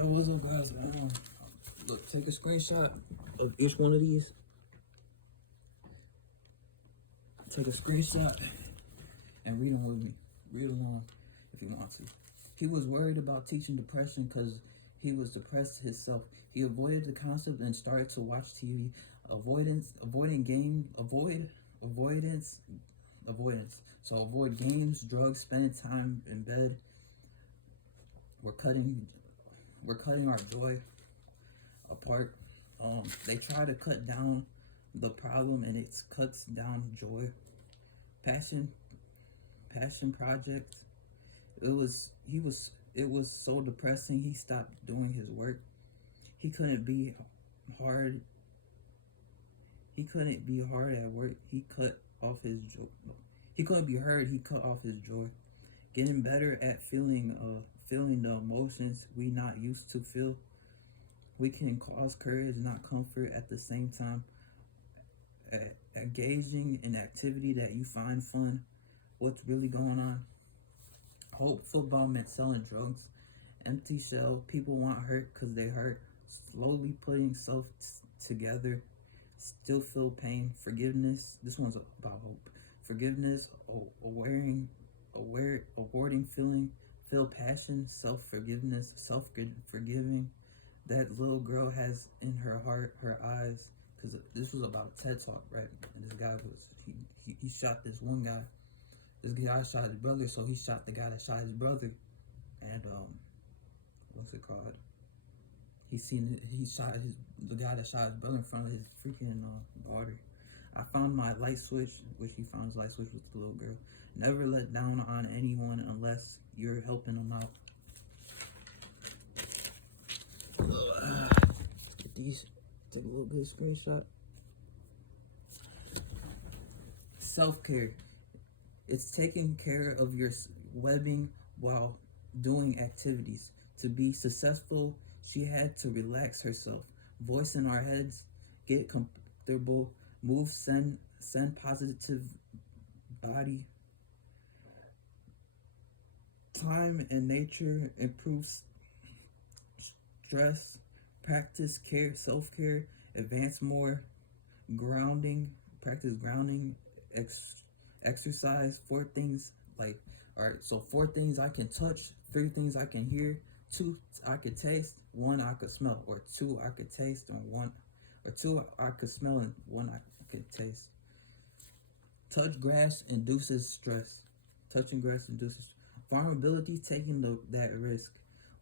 Yo, what's up, guys, man? Look, take a screenshot of each one of these. Take a screenshot and read them with me. Read along if you want to. He was worried about teaching depression because he was depressed himself. He avoided the concept and started to watch TV. Avoidance. So avoid games, drugs, spending time in bed. We're cutting our joy apart. They try to cut down the problem and it cuts down joy. Passion project. It was so depressing he stopped doing his work. He couldn't be hard at work. He cut off his joy. He couldn't be heard. He cut off his joy. Getting better at feeling the emotions we not used to feel. We can cause courage, not comfort at the same time. Engaging in activity that you find fun. What's really going on? Hope, football meant selling drugs. Empty shell, people want hurt because they hurt. Slowly putting self together. Still feel pain. Forgiveness, this one's about hope. Forgiveness, awarding feeling. Feel passion, self-forgiveness, self-forgiving. That little girl has in her heart, her eyes, because this was about TED Talk, right? And this guy he shot this one guy. This guy shot his brother, so he shot the guy that shot his brother. And what's it called? He shot the guy that shot his brother in front of his freaking daughter. I found my light switch, which he found his light switch with the little girl. Never let down on anyone unless you're helping them out. Get these. Take a little good screenshot. Self-care. It's taking care of your webbing while doing activities. To be successful, she had to relax herself. Voice in our heads, get comfortable, move, send positive body. Time and nature improves stress. Practice care, self-care, advance more. Grounding, practice grounding, exercise. 4 things, like, all right, so 4 things I can touch, 3 things I can hear, 2 I could taste, 1 I could smell, or 2 I could taste, or 2 I could smell, and 1 I could taste. Touch grass induces stress. Touching grass induces vulnerability, taking that risk.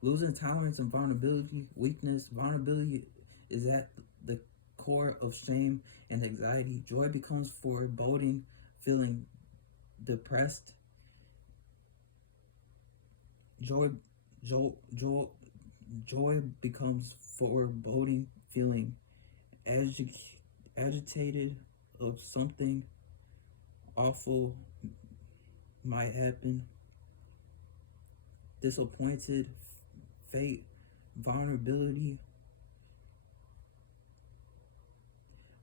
Losing tolerance and vulnerability, weakness. Vulnerability is at the core of shame and anxiety. Joy becomes foreboding, feeling depressed. Joy becomes foreboding, feeling agitated of something awful might happen. Disappointed, fate, vulnerability.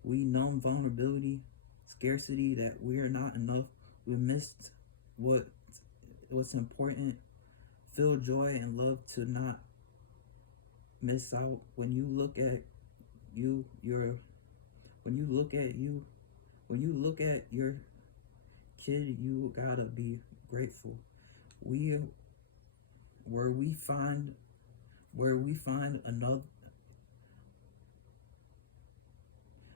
We numb vulnerability, scarcity, that we are not enough. We missed what's important. Feel joy and love to not miss out. When you look at your kid, you gotta be grateful. Where we find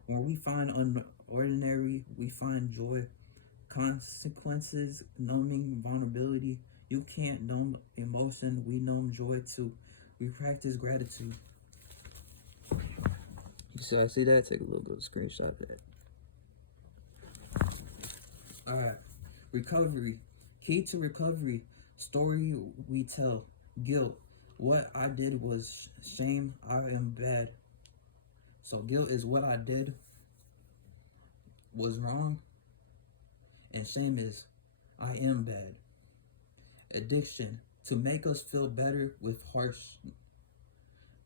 unordinary, we find joy. Consequences, numbing vulnerability. You can't numb emotion, we numb joy too. We practice gratitude. So I see that, take a little bit of screenshot of that. Alright. Recovery. Key to recovery. Story we tell. Guilt. What I did was shame. I am bad. So guilt is what I did was wrong. And shame is I am bad. Addiction. To make us feel better with harsh.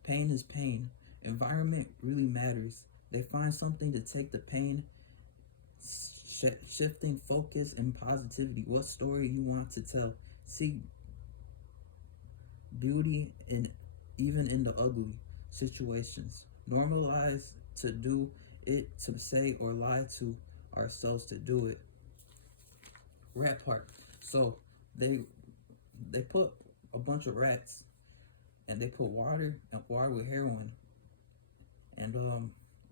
Pain is pain. Environment really matters. They find something to take the pain. Shifting focus and positivity. What story you want to tell. Seek beauty in even in the ugly situations. Normalize to do it, to say or lie to ourselves to do it. Rat park. So they they put a bunch of rats and they put water with heroin and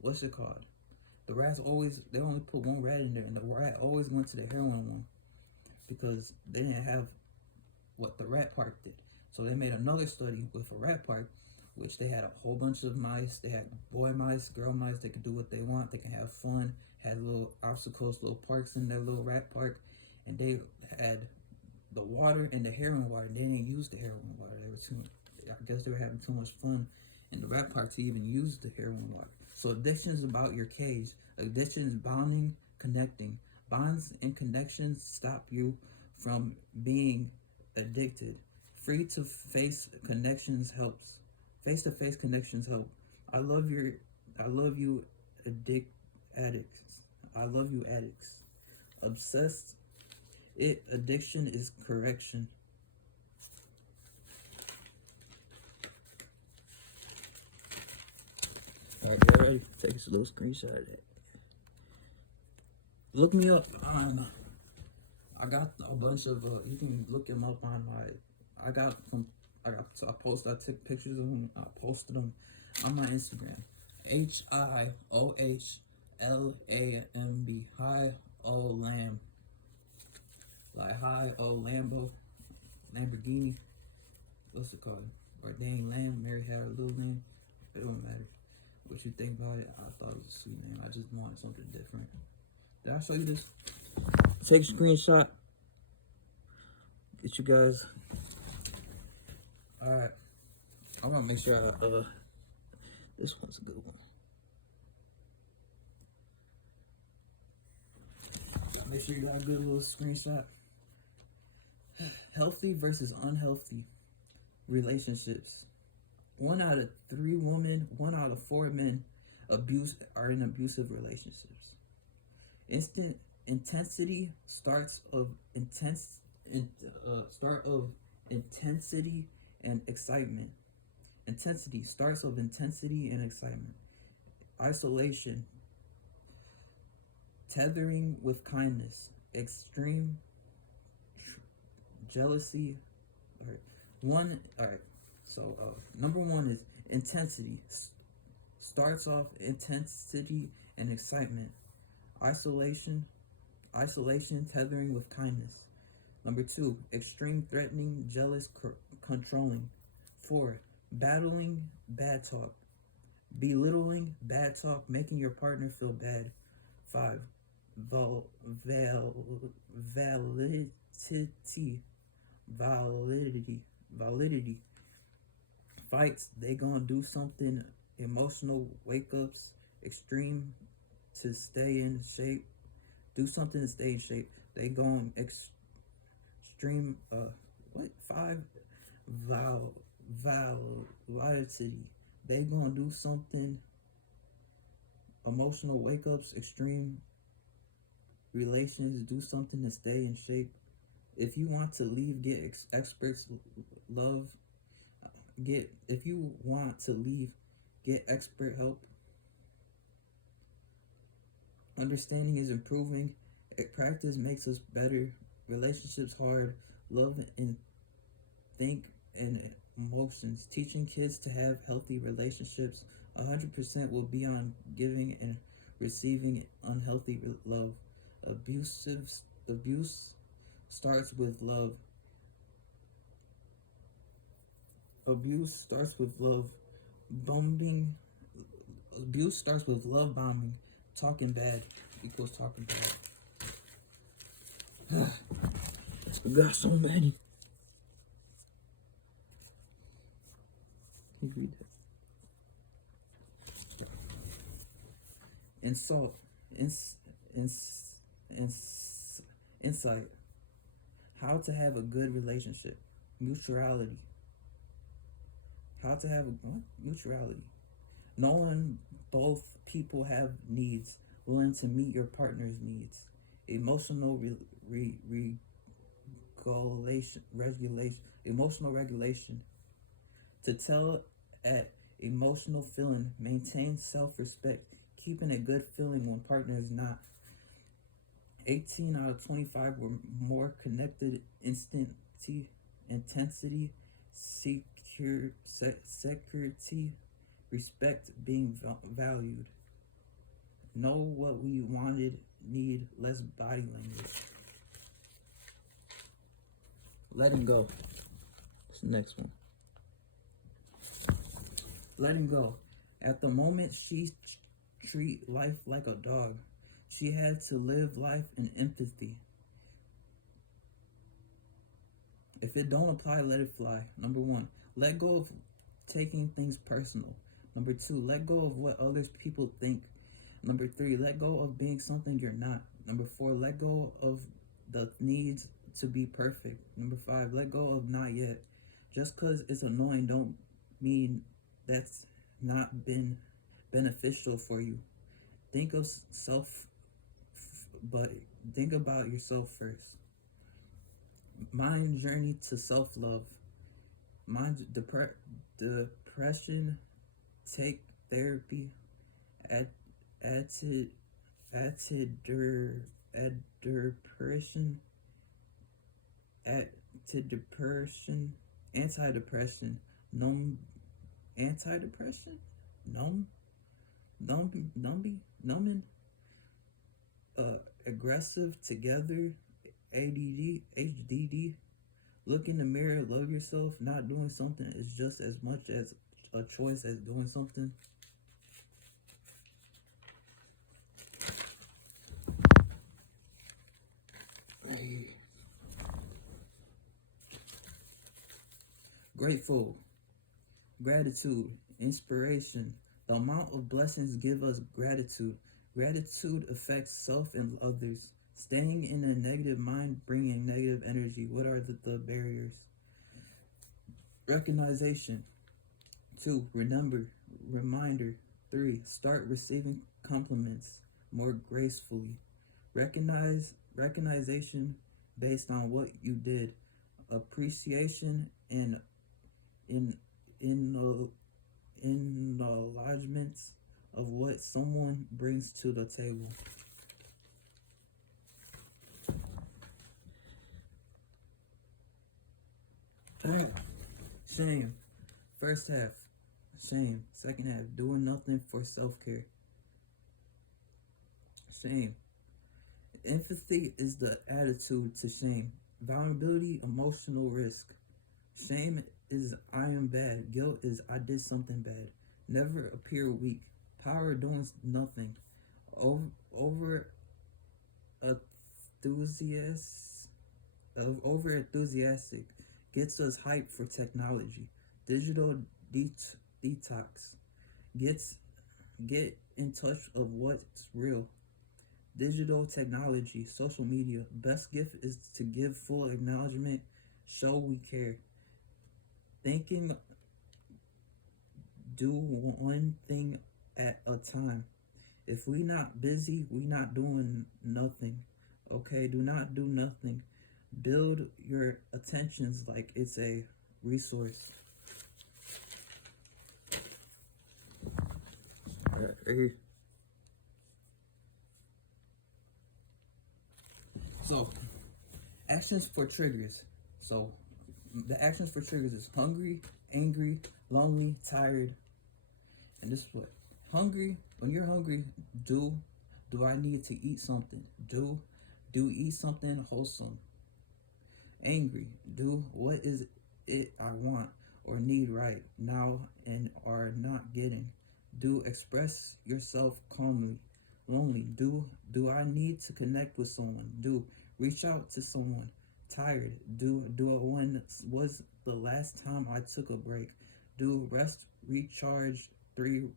what's it called? The rats always they only put one rat in there and the rat always went to the heroin one because they didn't have what the rat park did. So they made another study with a rat park, which they had a whole bunch of mice. They had boy mice, girl mice. They could do what they want. They can have fun. Had little obstacles, little parks in their little rat park, and they had the water and the heroin water. They didn't use the heroin water. They were too. I guess they were having too much fun in the rat park to even use the heroin water. So addiction is about your cage. Addiction is bonding, connecting. Bonds and connections stop you from being addicted. Free to face connections helps. Face to face connections help. I love you addicts. I love you addicts. Obsessed addiction is correction. Alright, get ready. Take a little screenshot of that. Look me up on I got a bunch of you can look him up on my I took pictures of them, I posted them on my Instagram. HIOHLAMB Hi O Lamb. Like Hi O Lambo Lamborghini. What's it called? Or Dang Lamb, Mary had a little name. It don't matter. What you think about it? I thought it was a sweet name. I just wanted something different. Did I show you this? Take a screenshot. Get you guys. Alright. I want to make sure this one's a good one. Make sure you got a good little screenshot. Healthy versus unhealthy relationships. 1 out of 3 women, 1 out of 4 men are in abusive relationships. Intensity starts of intensity and excitement. Intensity starts of intensity and excitement. Isolation, tethering with kindness. Extreme jealousy. So number 1 is intensity. Starts off intensity and excitement. Isolation, tethering with kindness. Number 2, extreme threatening, jealous, controlling. 4, battling, bad talk. Belittling, bad talk, making your partner feel bad. 5, validity. Fights, they gonna do something. Emotional wake-ups, extreme to stay in shape. Do something to stay in shape. They going extreme. 5, validity. They gonna do something. Emotional wake-ups, extreme relations. Do something to stay in shape. If you want to leave, get experts love. If you want to leave, get expert help. Understanding is improving. Practice makes us better. Relationships hard. Love and think and emotions. Teaching kids to have healthy relationships. 100% will be on giving and receiving unhealthy love. Abuse starts with love. Abuse starts with love bombing. Abuse starts with love bombing. Talking bad equals talking bad. We got so many. Insult. Insight. How to have a good relationship. Mutuality. How to have mutuality. Knowing both people have needs. Willing to meet your partner's needs. Emotional regulation. Emotional regulation. To tell at emotional feeling. Maintain self-respect. Keeping a good feeling when partner is not. 18 out of 25 were more connected. Intensity, security, respect, being valued. Know what we wanted, need less body language. Letting go. That's the next one. Letting go. At the moment, she treat life like a dog. She had to live life in empathy. If it don't apply, let it fly. Number 1, let go of taking things personal. Number 2, let go of what others people think. Number 3, let go of being something you're not. Number 4, let go of the needs to be perfect. Number 5, let go of not yet. Just cause it's annoying don't mean that's not been beneficial for you. Think of but think about yourself first. Mind journey to self-love. Mind depression, take therapy. Antidepressant, numbing, aggressive, together, HDD. Look in the mirror, love yourself. Not doing something is just as much as a choice as doing something. Grateful, gratitude, inspiration. The amount of blessings give us gratitude. Gratitude affects self and others. Staying in a negative mind, bringing negative energy. What are the barriers? Recognition. 2, reminder. 3, start receiving compliments more gracefully. Recognition based on what you did. Appreciation and acknowledgements of what someone brings to the table. Shame. First half, shame. Second half, doing nothing for self-care. Shame. Empathy is the attitude to shame. Vulnerability, emotional risk. Shame is I am bad. Guilt is I did something bad. Never appear weak. Power doing nothing. Over enthusiastic gets us hyped for technology. Digital detox get in touch of what's real. Digital technology, social media. Best gift is to give full acknowledgement. Show we care. Thinking, do one thing at a time. If we not busy, we not doing nothing. Okay, do not do nothing. Build your attentions like it's a resource. So, actions for triggers. So, the actions for triggers is hungry, angry, lonely, tired. And this is what? Hungry. When you're hungry, do I need to eat something? Do eat something wholesome. Angry. Do what is it I want or need right now and are not getting. Do express yourself calmly. Lonely. Do I need to connect with someone? Do reach out to someone. Tired. Do when was the last time I took a break? Do rest, recharge. 3,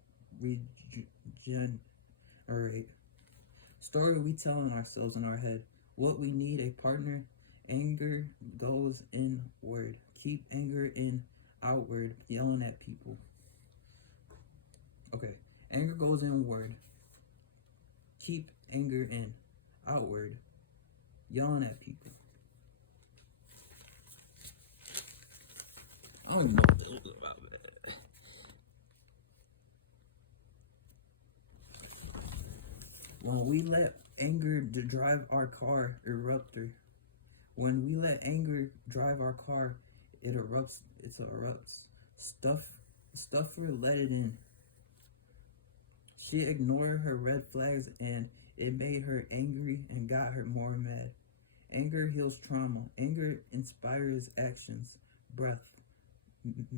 regenerate. Story we telling ourselves in our head. What we need a partner. Anger goes inward. Keep anger in outward. Yelling at people. Okay. Anger goes inward. Keep anger in outward. Yelling at people. I don't know. When we let anger drive our car, erupter. When we let anger drive our car, it erupts. It erupts. Stuff, Stuffer let it in. She ignored her red flags and it made her angry and got her more mad. Anger heals trauma. Anger inspires actions. Breath.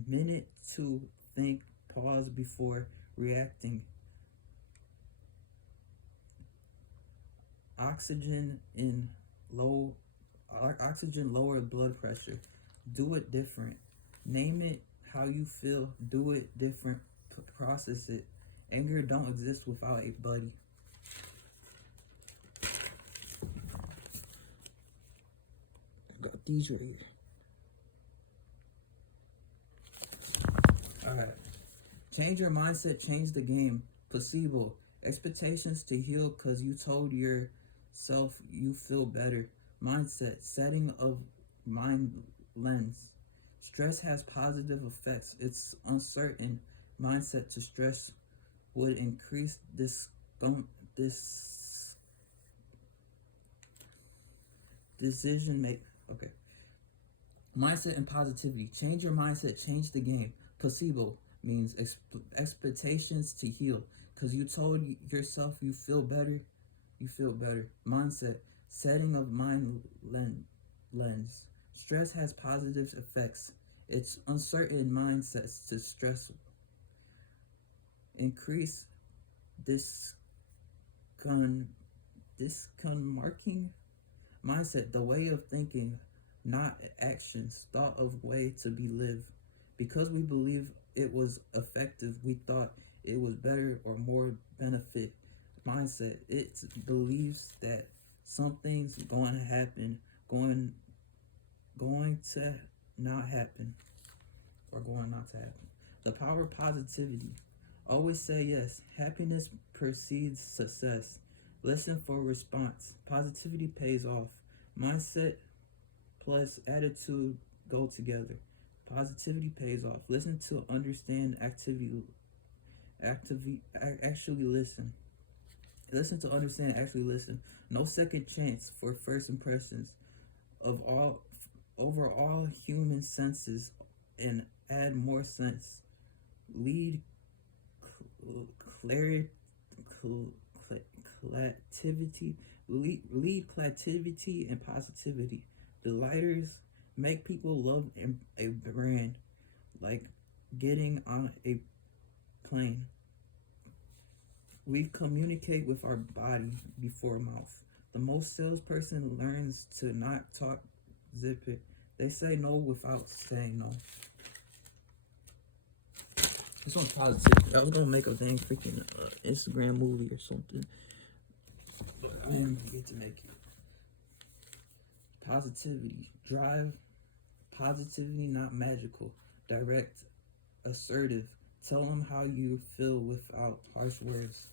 Minute to think. Pause before reacting. Oxygen in low. Oxygen lower blood pressure. Do it different. Name it how you feel. Do it different. Process it. Anger don't exist without a buddy. I got these right here. Alright. Change your mindset, change the game. Placebo. Expectations to heal because you told yourself you feel better. Mindset. Setting of mind lens. Stress has positive effects. It's uncertain. Mindset to stress would increase this decision make. Okay. Mindset and positivity. Change your mindset, change the game. Placebo means expectations to heal. Because you told yourself you feel better, you feel better. Mindset, setting of mind lens. Stress has positive effects. It's uncertain mindsets to stress. Increase marking mindset, the way of thinking, not actions, thought of way to be lived. Because we believe it was effective, we thought it was better or more benefit. Mindset, it believes that something's going to happen, going to not happen, or going not to happen. The power of positivity. Always say yes. Happiness precedes success. Listen for response. Positivity pays off. Mindset plus attitude go together. Positivity pays off. Listen to understand actually listen. Listen to understand, actually listen. No second chance for first impressions of all over all human senses and add more sense. Lead creativity and positivity. Delighters make people love a brand, like getting on a plane. We communicate with our body before mouth. The most salesperson learns to not talk, zip it. They say no without saying no. This one's positive. I was gonna make a dang freaking Instagram movie or something, but I didn't get to make it. Positivity. Drive. Positivity, not magical. Direct. Assertive. Tell them how you feel without harsh words.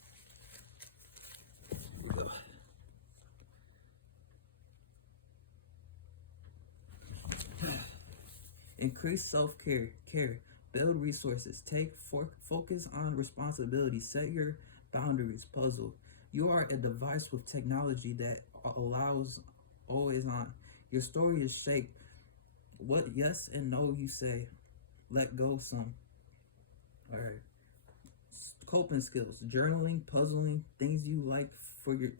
Increase self-care. Care. Build resources. Take focus on responsibility. Set your boundaries. Puzzle. You are a device with technology that allows always on. Your story is shaped. What yes and no you say. Let go some. Alright. Coping skills. Journaling, puzzling, things you like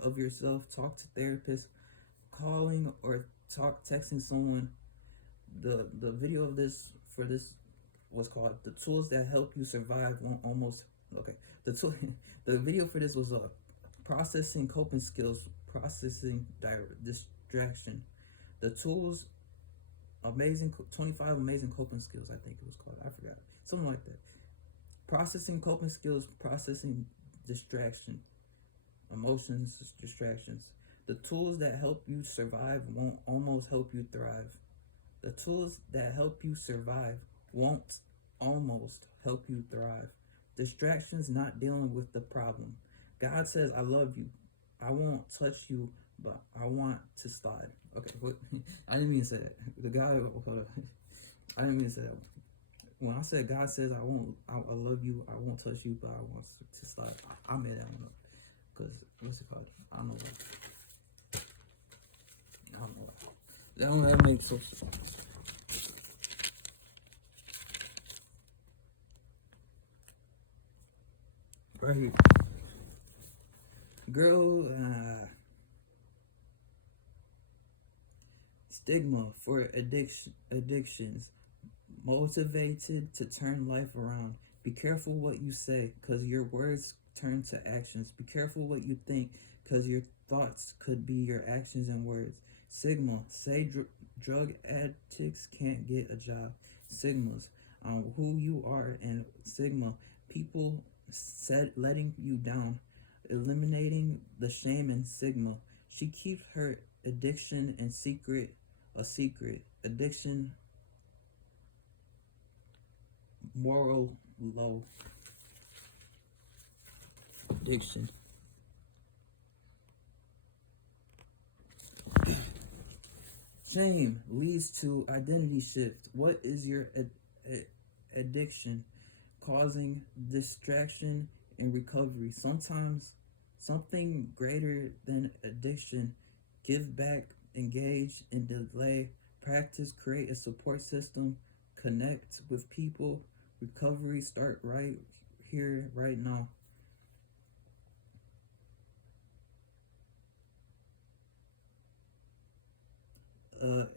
of yourself. Talk to therapists. Calling or texting someone. The video of this for this was called "The Tools That Help You Survive." The video for this was processing coping skills, processing distraction. The tools, 25 amazing coping skills. I think it was called. I forgot, something like that. Processing coping skills, processing distraction, emotions, distractions. The tools that help you survive won't almost help you thrive. The tools that help you survive won't almost help you thrive. Distractions, not dealing with the problem. God says, I love you. I won't touch you, but I want to slide. Okay, what? I didn't mean to say that. I didn't mean to say that. When I said God says, I love you, I won't touch you, but I want to slide. I made that one up. Cause what's it called? I don't know what. I don't know what. That don't ever make sense. Right here. Girl, stigma for addictions. Motivated to turn life around. Be careful what you say, because your words turn to actions. Be careful what you think, because your thoughts could be your actions and words. Sigma, say drug addicts can't get a job. Sigmas, who you are, and Sigma, people said letting you down. Eliminating the shame in Sigma. She keeps her addiction and secret a secret. Addiction moral low. Addiction. Shame leads to identity shift. What is your addiction? Causing distraction and recovery. Sometimes something greater than addiction. Give back, engage, and delay. Practice, create a support system. Connect with people. Recovery start right here, right now.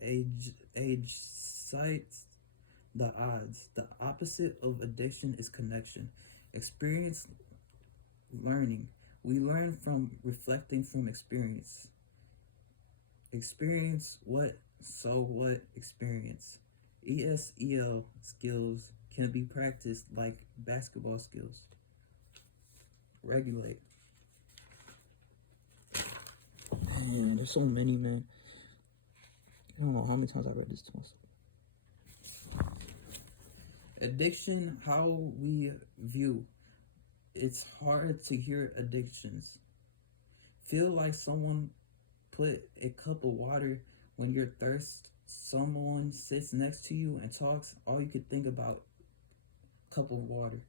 Age cites the odds. The opposite of addiction is connection. Experience learning. We learn from reflecting from experience. Experience what? So what? Experience. ESEL skills can be practiced like basketball skills. Regulate. Man, there's so many, man. I don't know how many times I read this to myself. Addiction, how we view. It's hard to hear addictions. Feel like someone put a cup of water when you're thirsty. Someone sits next to you and talks. All you could think about, cup of water.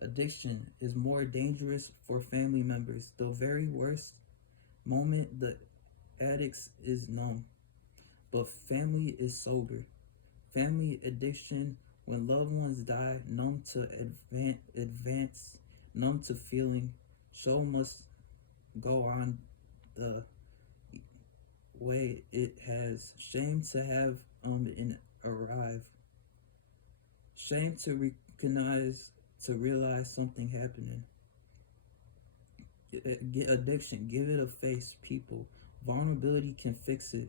Addiction is more dangerous for family members. The very worst moment the addicts is numb, but family is sober. Family addiction, when loved ones die, numb to advance, numb to feeling. Show must go on the way it has. Shame to have and arrive. Shame to recognize, to realize something happening. Get addiction, give it a face, people. Vulnerability can fix it.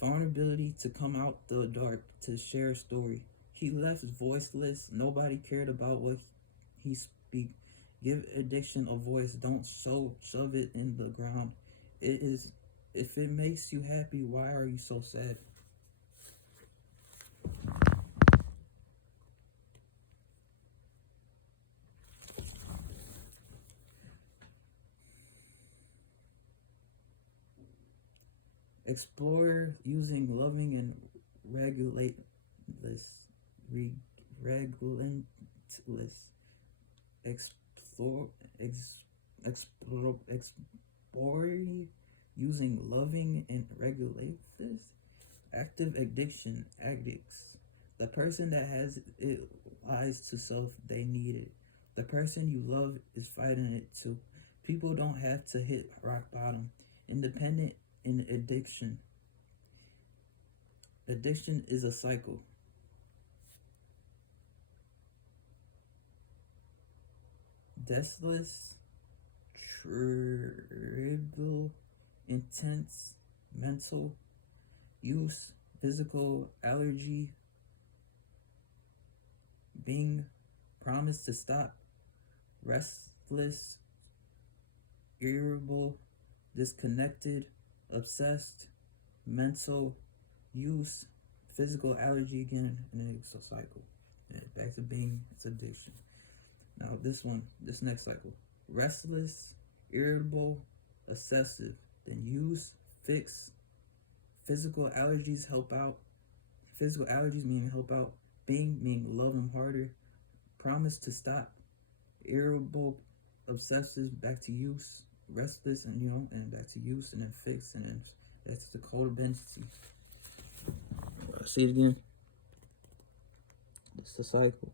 Vulnerability to come out the dark, to share a story. He left voiceless. Nobody cared about what he speak. Give addiction a voice. Don't shove it in the ground. It is. If it makes you happy, why are you so sad? Explore using loving and relentless. Explore using loving and regulates. Active addiction addicts. The person that has it lies to self, they need it. The person you love is fighting it too. People don't have to hit rock bottom. Independent in addiction. Addiction is a cycle. Deathless, trivial, intense, mental, use, physical, allergy, being, promised to stop, restless, irritable, disconnected, obsessed, mental, use, physical, allergy again, and then it's a cycle. And back to being, it's addiction. Now this next cycle. Restless, irritable, obsessive, then use, fix, physical allergies help out. Physical allergies meaning help out. Being meaning love them harder. Promise to stop. Irritable, obsessive, back to use, restless, and and back to use, and then fix, and then that's the codependency. See it again. It's the cycle.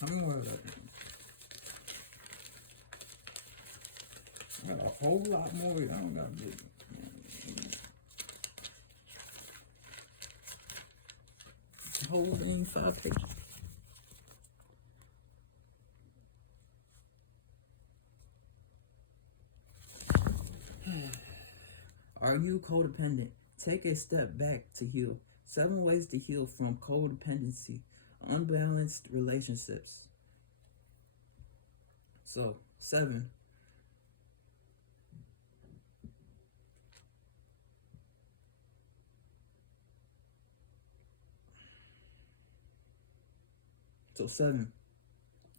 How many more of that? I got a whole lot more. I don't got to do. Whole in 5 pages. Are you codependent? Take a step back to heal. 7 ways to heal from codependency, unbalanced relationships. So, 7. So 7.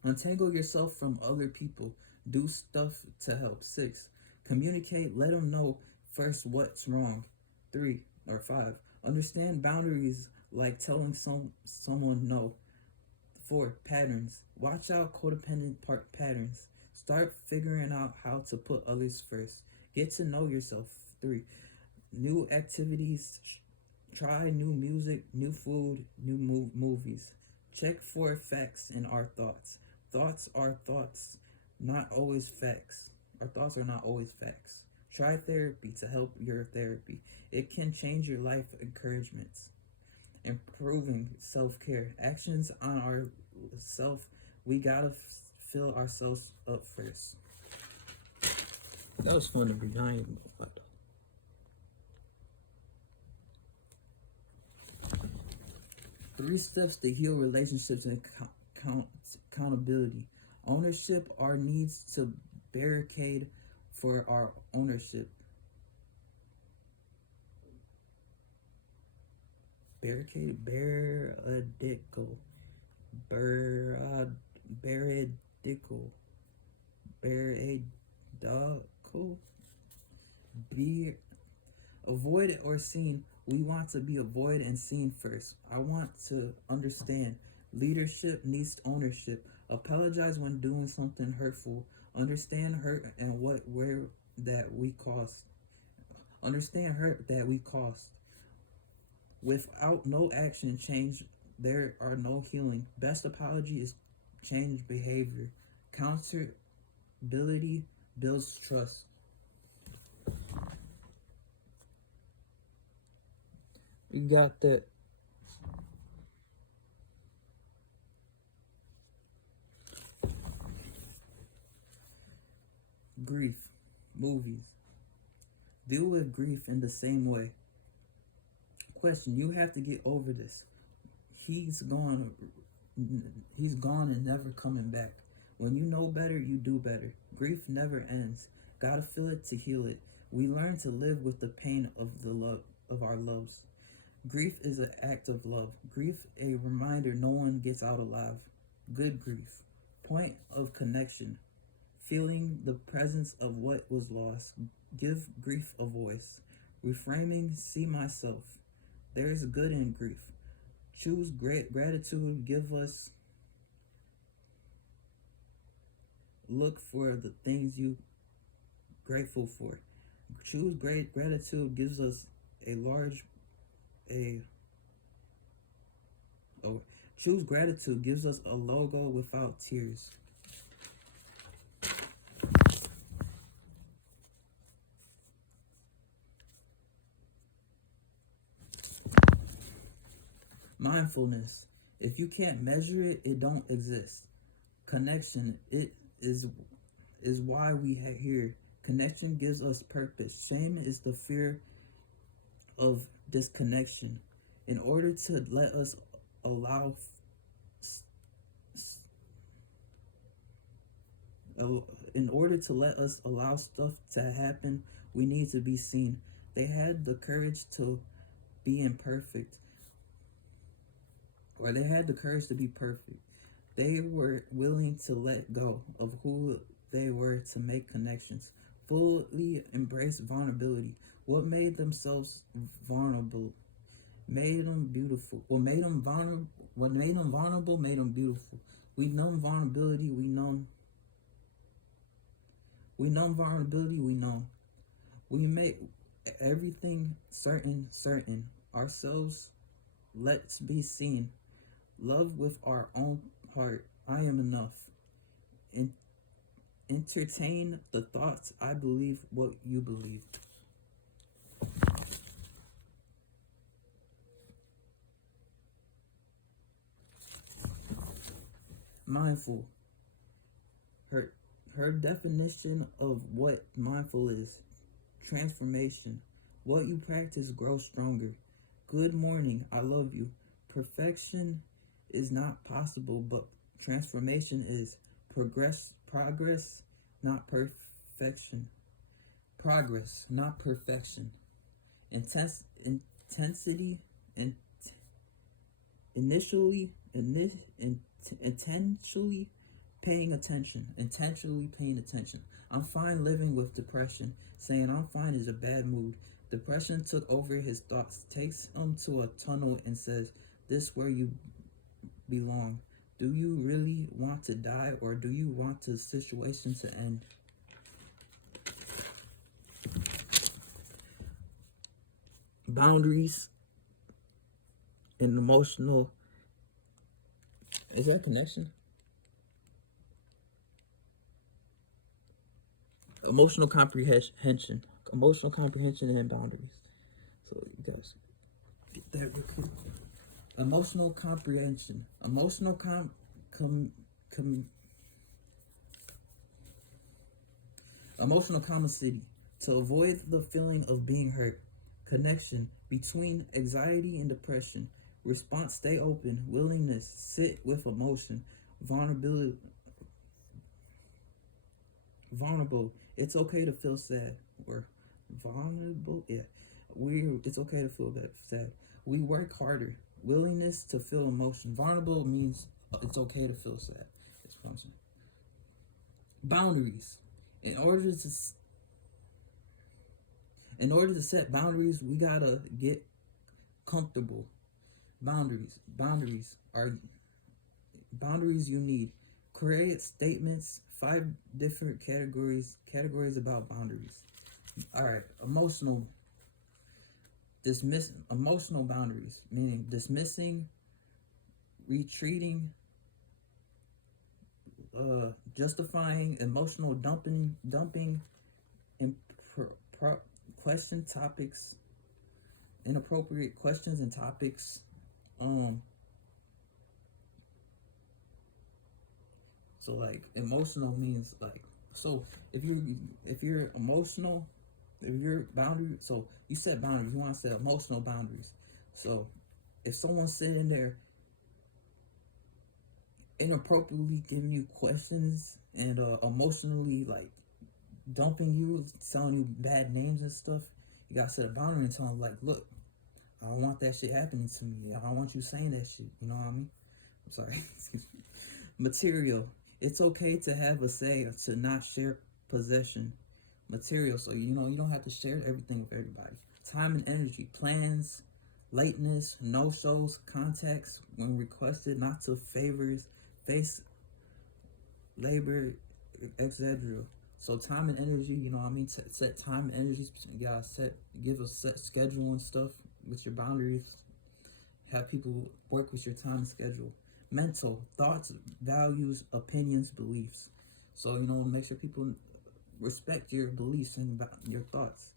Untangle yourself from other people. Do stuff to help. 6. Communicate. Let them know first what's wrong. 3 or 5. Understand boundaries like telling someone no. 4. Patterns. Watch out codependent patterns. Start figuring out how to put others first. Get to know yourself. 3. New activities. Try new music, new food, new movies. Check for facts in our thoughts. Thoughts are thoughts, not always facts. Our thoughts are not always facts. Try therapy to help your therapy. It can change your life. Encouragements. Improving self-care. Actions on our self. We gotta fill ourselves up first. That was fun to be dying. 3 steps to heal relationships and accountability. Ownership. Our needs to barricade for our ownership. Barricade. Baradical. Be avoided or seen. We want to be avoided and seen first. I want to understand. Leadership needs ownership. Apologize when doing something hurtful. Understand hurt and where that we caused. Understand hurt that we caused. Without no action change, there are no healing. Best apology is change behavior. Accountability builds trust. You got that. Grief. Movies. Deal with grief in the same way. Question. You have to get over this. He's gone and never coming back. When you know better, you do better. Grief never ends. Gotta feel it to heal it. We learn to live with the pain of the love of our loves. Grief is an act of love. Grief a reminder no one gets out alive. Good grief. Point of connection. Feeling the presence of what was lost. Give grief a voice. Reframing. See myself. There is good in grief. Choose great gratitude. Give us. Look for the things you grateful for. Choose great gratitude. Gives us choose gratitude gives us a logo without tears. Mindfulness. If you can't measure it, it don't exist. Connection. It is why we here. Connection gives us purpose. Shame is the fear of disconnection. In order to let us allow stuff to happen, we need to be seen. They had the courage to be imperfect, or they had the courage to be perfect. They were willing to let go of who they were to make connections. Fully embrace vulnerability. What made themselves vulnerable? made them beautiful. What made them vulnerable? What made them vulnerable made them beautiful. We know vulnerability. We know. We know vulnerability. We know. We make everything certain. Certain ourselves. Let's be seen. Love with our own heart. I am enough. And entertain the thoughts. I believe what you believe. Mindful. Her her definition of what mindful is. Transformation. What you practice grows stronger. Good morning. I love you. Perfection is not possible, but transformation is. Progress, not perfection. Progress, not perfection. Intensity, and initially, intentionally paying attention. Intentionally paying attention. I'm fine living with depression. Saying I'm fine is a bad mood. Depression took over his thoughts, takes him to a tunnel and says, "This where you belong." Do you really want to die, or do you want the situation to end? Boundaries and emotional. Is that connection? Emotional comprehension. Emotional comprehension and boundaries. So you guys get that real quick. Emotional comprehension. Emotional commodity. To avoid the feeling of being hurt. Connection between anxiety and depression. Response, stay open. Willingness, sit with emotion. Vulnerability. Vulnerable. It's okay to feel sad. Or vulnerable. Yeah. It's okay to feel sad. We work harder. Willingness to feel emotion. Vulnerable means it's okay to feel sad. It's function. Boundaries. In order to set boundaries, we gotta get comfortable. Boundaries are boundaries you need. Create statements. 5 different categories about boundaries. All right, emotional boundaries, meaning dismissing, retreating, justifying, emotional dumping, and question topics, inappropriate questions and topics. So like emotional means like, so if you're emotional, if you're boundary, so you set boundaries. You want to set emotional boundaries. So if someone's sitting there inappropriately giving you questions and emotionally like dumping you, telling you bad names and stuff, you gotta set a boundary and tell them like, look, I don't want that shit happening to me. I don't want you saying that shit. You know what I mean? I'm sorry. Material. It's okay to have a say or to not share possession. Material. So you don't have to share everything with everybody. Time and energy. Plans, lateness, no shows, contacts when requested, not to favors, face, labor, etc. So time and energy, you know what I mean? Set time and energy. You gotta give a set schedule and stuff with your boundaries. Have people work with your time schedule. Mental, thoughts, values, opinions, beliefs. So, make sure people respect your beliefs and your thoughts.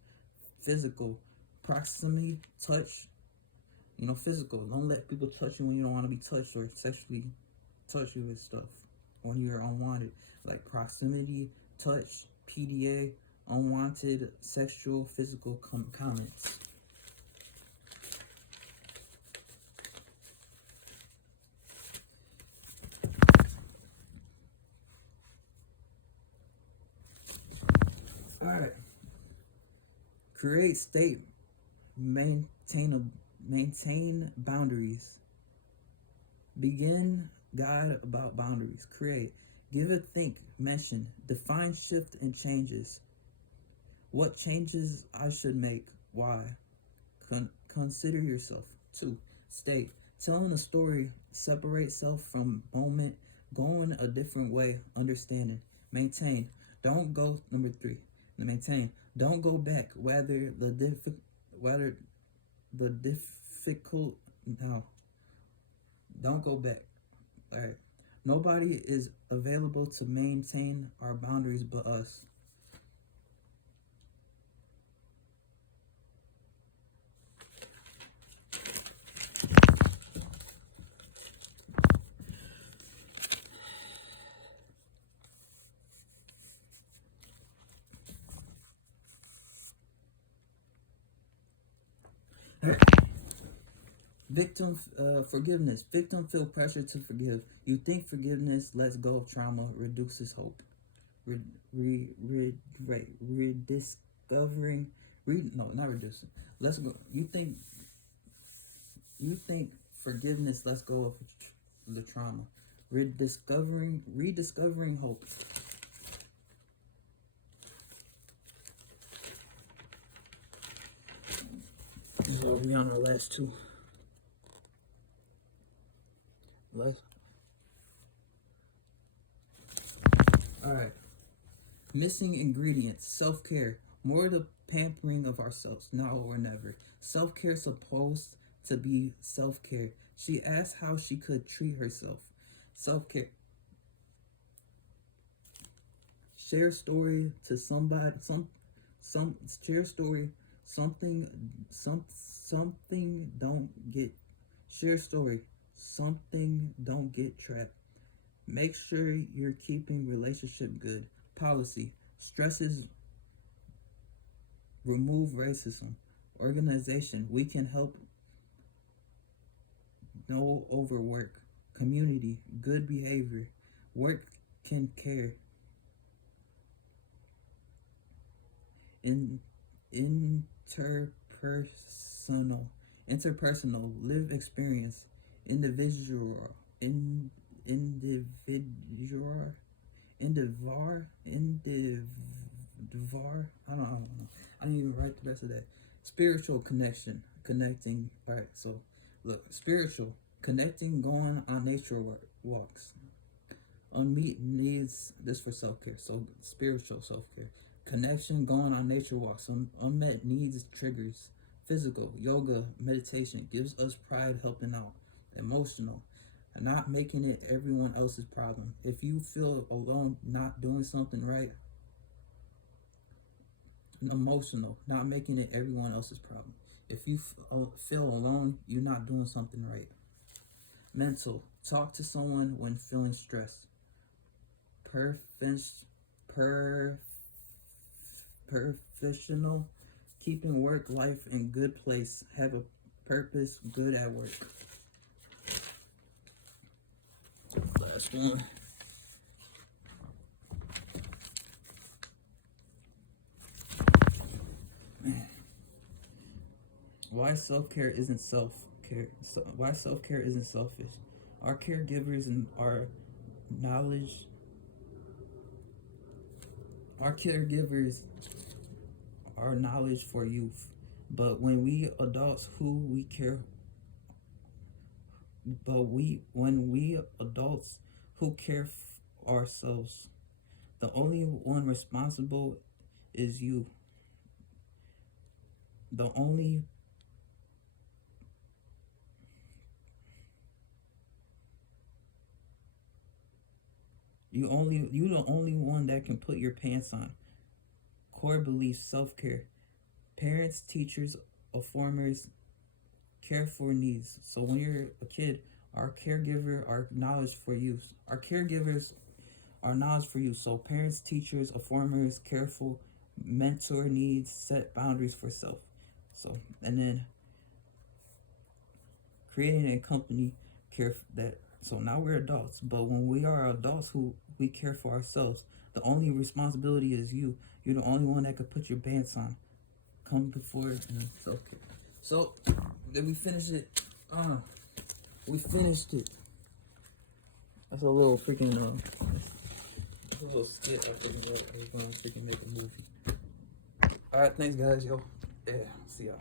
Physical, proximity, touch. Physical. Don't let people touch you when you don't want to be touched, or sexually touch you with stuff when you're unwanted. Like proximity, touch, PDA, unwanted, sexual, physical comments. All right. Create state, maintain boundaries. Begin guide about boundaries. Create, give a think, mention, define shift and changes. What changes I should make? Why? Consider yourself. 2. State. Telling a story, separate self from moment, going a different way, understanding. Maintain. Don't go, number 3. Maintain. Don't go back, whether the difficult, no. Don't go back. All right. Nobody is available to maintain our boundaries but us. Victim forgiveness. Victim feel pressure to forgive. You think forgiveness lets go of trauma, reduces hope. Rediscovering. No, not reducing. Let's go. You think forgiveness lets go of the trauma. Rediscovering hope. We'll be on our last 2. Alright. Missing ingredients. Self-care. More the pampering of ourselves, now or never. Self-care supposed to be self-care. She asked how she could treat herself. Self-care. Share story to somebody. Share story. Something don't get. Share story. Something don't get trapped. Make sure you're keeping relationship good. Policy. Stresses. Remove racism. Organization. We can help. No overwork. Community. Good behavior. Work can care. Interpersonal. Live experience. Individual. I don't know. I didn't even write the rest of that. Spiritual connection. Connecting. Alright, so look, spiritual. Connecting, going on nature walks. Unmet needs, this for self-care. So spiritual self-care. Connection, going on nature walks. Unmet needs triggers. Physical, yoga, meditation gives us pride, helping out. Emotional, not making it everyone else's problem. If you feel alone, not doing something right. Emotional, not making it everyone else's problem. If you feel alone, you're not doing something right. Mental, talk to someone when feeling stressed. Professional, keeping work life in good place. Have a purpose, good at work. Last one. Why self-care isn't self-care? Why self-care isn't selfish? Our caregivers and our knowledge. Our caregivers are knowledge for youth, but when we adults who we care. When we adults who care for ourselves, the only one responsible is you. The only You the only one that can put your pants on. Core beliefs, self-care. Parents, teachers, informers care for needs. So when you're a kid, our caregiver are knowledge for you. Our caregivers are knowledge for you. So parents, teachers, informers, careful, mentor needs, set boundaries for self. So, and then creating a company care that. So now we're adults, but when we are adults who we care for ourselves, the only responsibility is you. You're the only one that could put your pants on. Come before and self-care. So did we finish it? We finished it. That's a little freaking a little skit I freaking wrote. I was gonna freaking make a movie. Alright, thanks guys, yo. Yeah, see y'all.